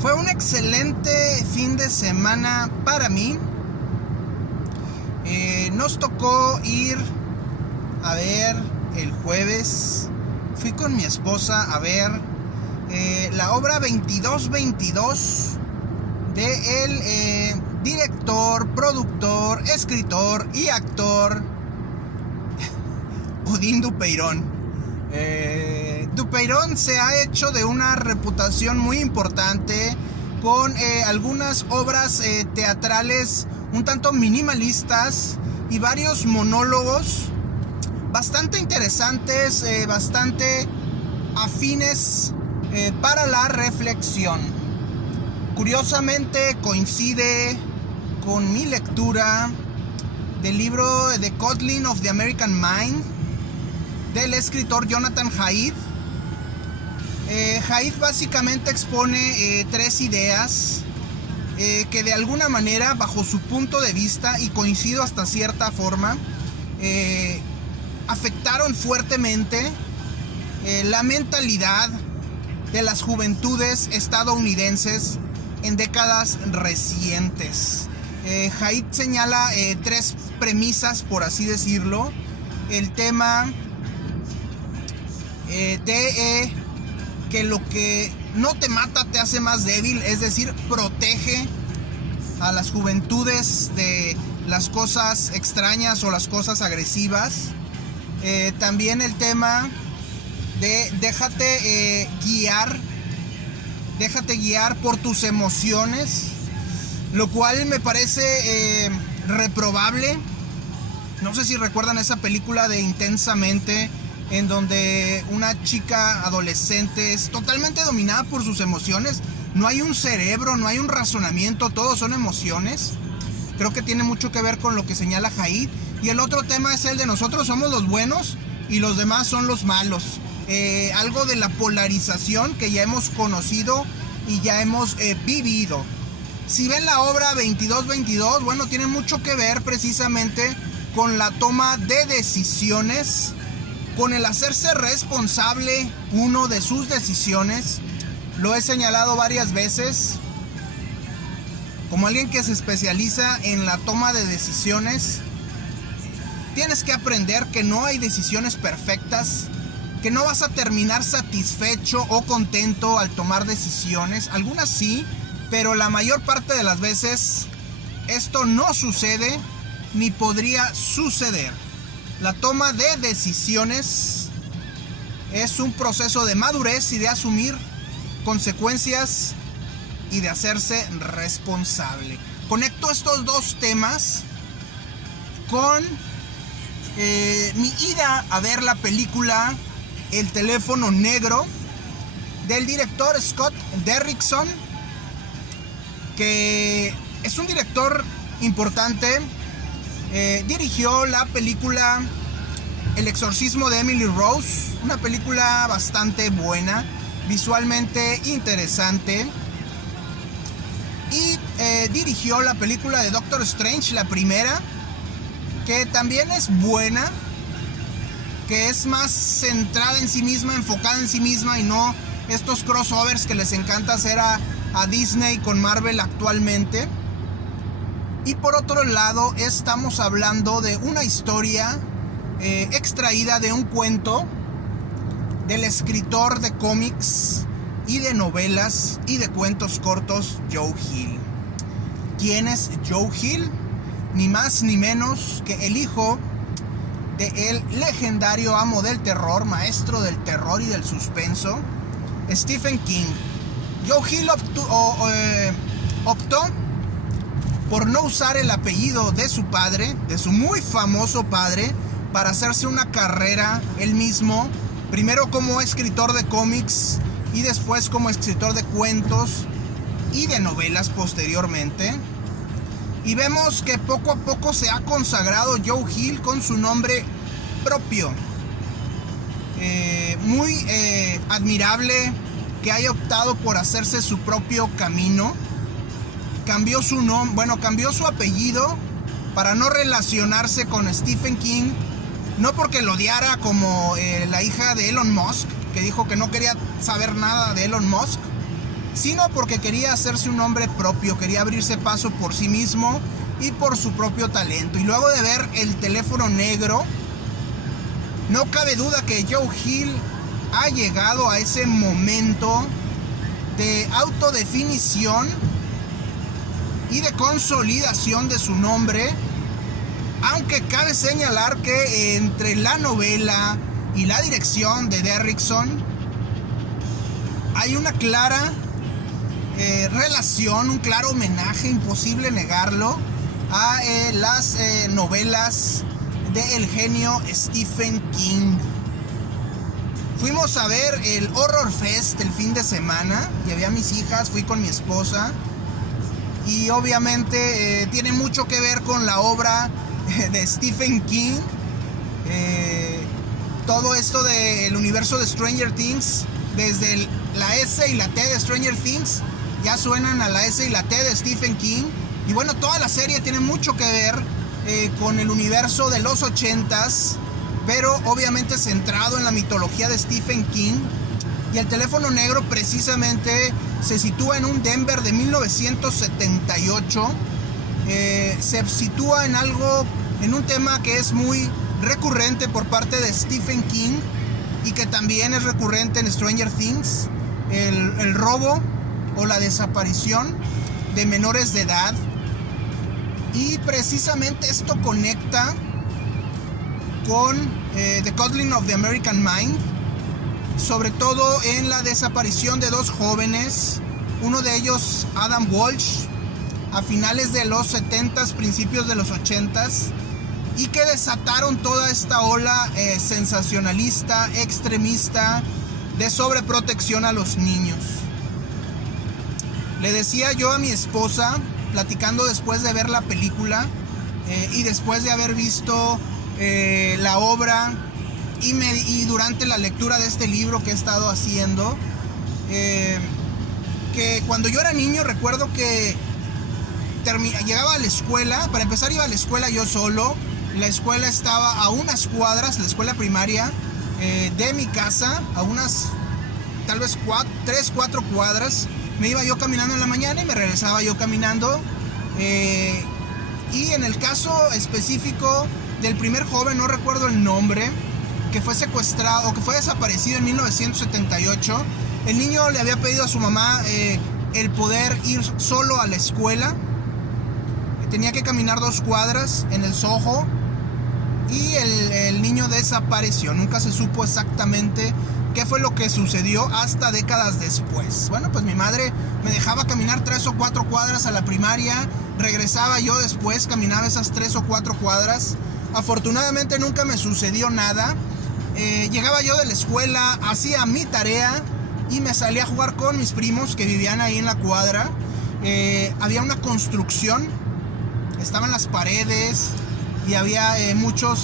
Fue un excelente fin de semana para mí. Nos tocó ir a ver el jueves. Fui con mi esposa a ver la obra 2222 de el director, productor, escritor y actor Odín Dupeirón. Dupeirón se ha hecho de una reputación muy importante con algunas obras teatrales un tanto minimalistas y varios monólogos bastante interesantes, bastante afines para la reflexión. Curiosamente coincide con mi lectura del libro The Coddling of the American Mind del escritor Jonathan Haidt. Haidt básicamente expone tres ideas que de alguna manera, bajo su punto de vista, y coincido hasta cierta forma, afectaron fuertemente la mentalidad de las juventudes estadounidenses en décadas recientes. Haidt señala tres premisas, por así decirlo. El tema de que lo que no te mata te hace más débil, es decir, protege a las juventudes de las cosas extrañas o las cosas agresivas. También el tema de déjate guiar por tus emociones, lo cual me parece reprobable. No sé si recuerdan esa película de Intensamente, en donde una chica adolescente es totalmente dominada por sus emociones. No hay un cerebro, no hay un razonamiento, todo son emociones. Creo que tiene mucho que ver con lo que señala Haidt. Y el otro tema es el de nosotros somos los buenos y los demás son los malos. Algo de la polarización que ya hemos conocido y ya hemos vivido. Si ven la obra 2222, bueno, tiene mucho que ver precisamente con la toma de decisiones, con el hacerse responsable uno de sus decisiones. Lo he señalado varias veces. Como alguien que se especializa en la toma de decisiones, tienes que aprender que no hay decisiones perfectas, que no vas a terminar satisfecho o contento al tomar decisiones. Algunas sí, pero la mayor parte de las veces esto no sucede ni podría suceder. La toma de decisiones es un proceso de madurez y de asumir consecuencias y de hacerse responsable. Conecto estos dos temas con mi ida a ver la película El teléfono negro del director Scott Derrickson, que es un director importante. Dirigió la película El exorcismo de Emily Rose, una película bastante buena, visualmente interesante. Y dirigió la película de Doctor Strange, la primera, que también es buena, que es más centrada en sí misma, enfocada en sí misma, y no estos crossovers que les encanta hacer a Disney con Marvel actualmente. Y por otro lado, estamos hablando de una historia extraída de un cuento del escritor de cómics y de novelas y de cuentos cortos Joe Hill. ¿Quién es Joe Hill? Ni más ni menos que el hijo del legendario amo del terror, maestro del terror y del suspenso, Stephen King. Joe Hill optó por no usar el apellido de su padre, de su muy famoso padre, para hacerse una carrera él mismo, primero como escritor de cómics y después como escritor de cuentos y de novelas posteriormente. Y vemos que poco a poco se ha consagrado Joe Hill con su nombre propio. Muy admirable que haya optado por hacerse su propio camino. Cambió su nombre, cambió su apellido para no relacionarse con Stephen King. No porque lo odiara como la hija de Elon Musk, que dijo que no quería saber nada de Elon Musk, sino porque quería hacerse un nombre propio, quería abrirse paso por sí mismo y por su propio talento. Y luego de ver El teléfono negro, no cabe duda que Joe Hill ha llegado a ese momento de autodefinición y de consolidación de su nombre, aunque cabe señalar que entre la novela y la dirección de Derrickson hay una clara relación, un claro homenaje, imposible negarlo, a las novelas del genio Stephen King. Fuimos a ver el Horror Fest el fin de semana, llevé a mis hijas, fui con mi esposa, y obviamente tiene mucho que ver con la obra de Stephen King. Todo esto del universo de Stranger Things, desde la S y la T de Stranger Things, ya suenan a la S y la T de Stephen King. Y bueno, toda la serie tiene mucho que ver con el universo de los 80s, pero obviamente centrado en la mitología de Stephen King. Y El teléfono negro precisamente se sitúa en un Denver de 1978. Se sitúa en un tema que es muy recurrente por parte de Stephen King y que también es recurrente en Stranger Things: el robo o la desaparición de menores de edad. Y precisamente esto conecta con The Coddling of the American Mind, sobre todo en la desaparición de dos jóvenes, uno de ellos Adam Walsh, a finales de los 70s, principios de los 80s, y que desataron toda esta ola sensacionalista, extremista, de sobreprotección a los niños. Le decía yo a mi esposa, platicando después de ver la película y después de haber visto la obra y durante la lectura de este libro que he estado haciendo, que cuando yo era niño recuerdo que llegaba a la escuela. Para empezar, iba a la escuela yo solo. La escuela estaba a unas cuadras, la escuela primaria, de mi casa, a unas tal vez 3-4 cuadras. Me iba yo caminando en la mañana y me regresaba yo caminando. Y en el caso específico del primer joven, no recuerdo el nombre, que fue secuestrado o que fue desaparecido en 1978. El niño le había pedido a su mamá el poder ir solo a la escuela. Tenía que caminar 2 cuadras en el Soho y el niño desapareció. Nunca se supo exactamente qué fue lo que sucedió hasta décadas después. Bueno, pues mi madre me dejaba caminar 3 o 4 cuadras a la primaria. Regresaba yo después, caminaba esas 3 o 4 cuadras. Afortunadamente nunca me sucedió nada. Llegaba yo de la escuela, hacía mi tarea y me salía a jugar con mis primos que vivían ahí en la cuadra. Había una construcción, estaban las paredes y había mucho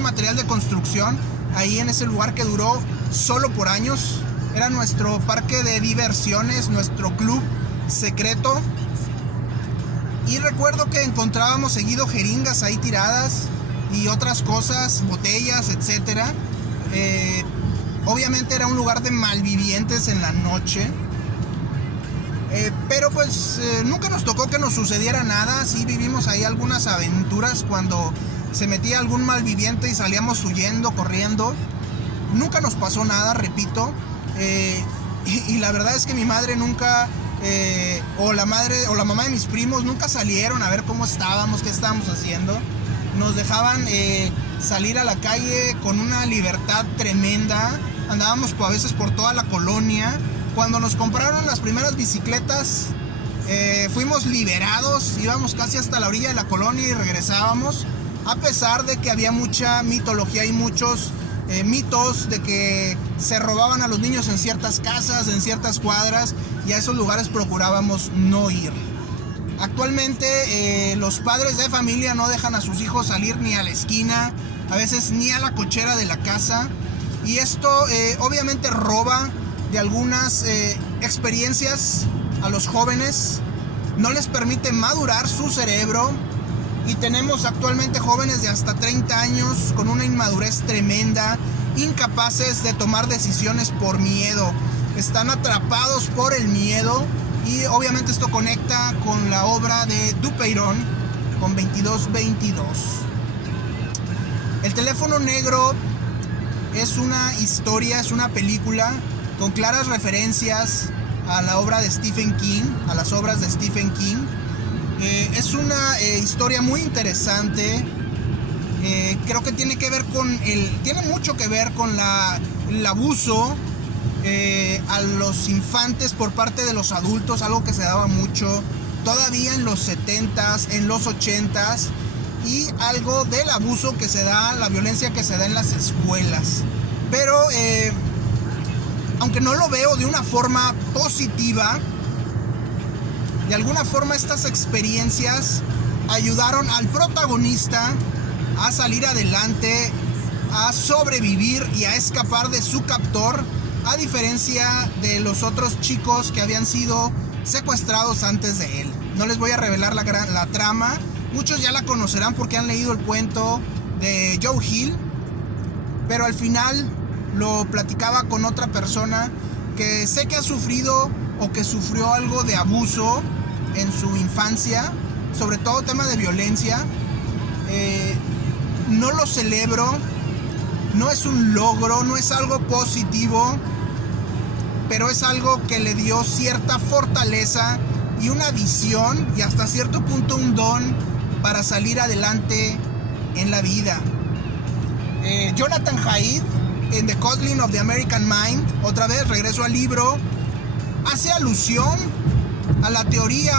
material de construcción ahí en ese lugar que duró solo por años. Era nuestro parque de diversiones, nuestro club secreto. Y recuerdo que encontrábamos seguido jeringas ahí tiradas y otras cosas, botellas, etcétera. Obviamente era un lugar de malvivientes en la noche. Pero pues nunca nos tocó que nos sucediera nada. Sí vivimos ahí algunas aventuras cuando se metía algún malviviente y salíamos huyendo, corriendo. Nunca nos pasó nada, repito. Y la verdad es que mi madre nunca, o la mamá de mis primos nunca salieron a ver cómo estábamos, qué estábamos haciendo. Nos dejaban salir a la calle con una libertad tremenda. Andábamos a veces por toda la colonia. Cuando nos compraron las primeras bicicletas, fuimos liberados, íbamos casi hasta la orilla de la colonia y regresábamos, a pesar de que había mucha mitología y muchos mitos de que se robaban a los niños en ciertas casas, en ciertas cuadras, y a esos lugares procurábamos no ir. Actualmente los padres de familia no dejan a sus hijos salir ni a la esquina, a veces ni a la cochera de la casa, y esto obviamente roba de algunas experiencias a los jóvenes, no les permite madurar su cerebro, y tenemos actualmente jóvenes de hasta 30 años con una inmadurez tremenda, incapaces de tomar decisiones por miedo. están atrapados por el miedo, y obviamente esto conecta con la obra de Dupeyron, con 2222. El teléfono negro es una historia, es una película con claras referencias a la obra de Stephen King, a las obras de Stephen King. Es una historia muy interesante. Creo que tiene mucho que ver con el abuso a los infantes por parte de los adultos, algo que se daba mucho todavía en los 70s, en los 80s, y algo del abuso que se da, la violencia que se da en las escuelas. Pero aunque no lo veo de una forma positiva, de alguna forma estas experiencias ayudaron al protagonista a salir adelante, a sobrevivir y a escapar de su captor, a diferencia de los otros chicos que habían sido secuestrados antes de él. No les voy a revelar la trama, muchos ya la conocerán porque han leído el cuento de Joe Hill, pero al final lo platicaba con otra persona que sé que ha sufrido o que sufrió algo de abuso en su infancia, sobre todo tema de violencia. No lo celebro, no es un logro, no es algo positivo, pero es algo que le dio cierta fortaleza y una visión y hasta cierto punto un don para salir adelante en la vida. Jonathan Haidt, en The Coddling of the American Mind, otra vez regreso al libro, hace alusión a la teoría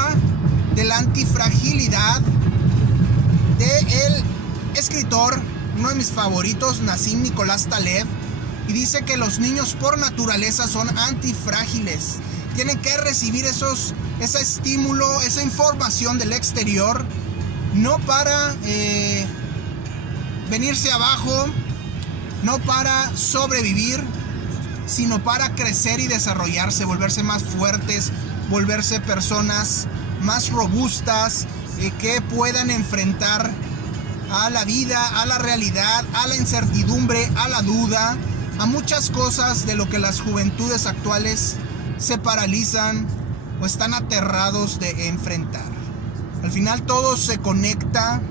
de la antifragilidad del escritor, uno de mis favoritos, Nassim Nicolás Taleb, y dice que los niños por naturaleza son antifrágiles. Tienen que recibir ese estímulo, esa información del exterior, no para venirse abajo, no para sobrevivir, sino para crecer y desarrollarse, volverse más fuertes, volverse personas más robustas, que puedan enfrentar a la vida, a la realidad, a la incertidumbre, a la duda, a muchas cosas de lo que las juventudes actuales se paralizan o están aterrados de enfrentar. Al final todo se conecta,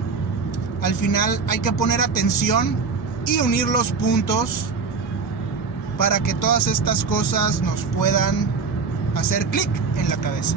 al final hay que poner atención y unir los puntos para que todas estas cosas nos puedan hacer clic en la cabeza.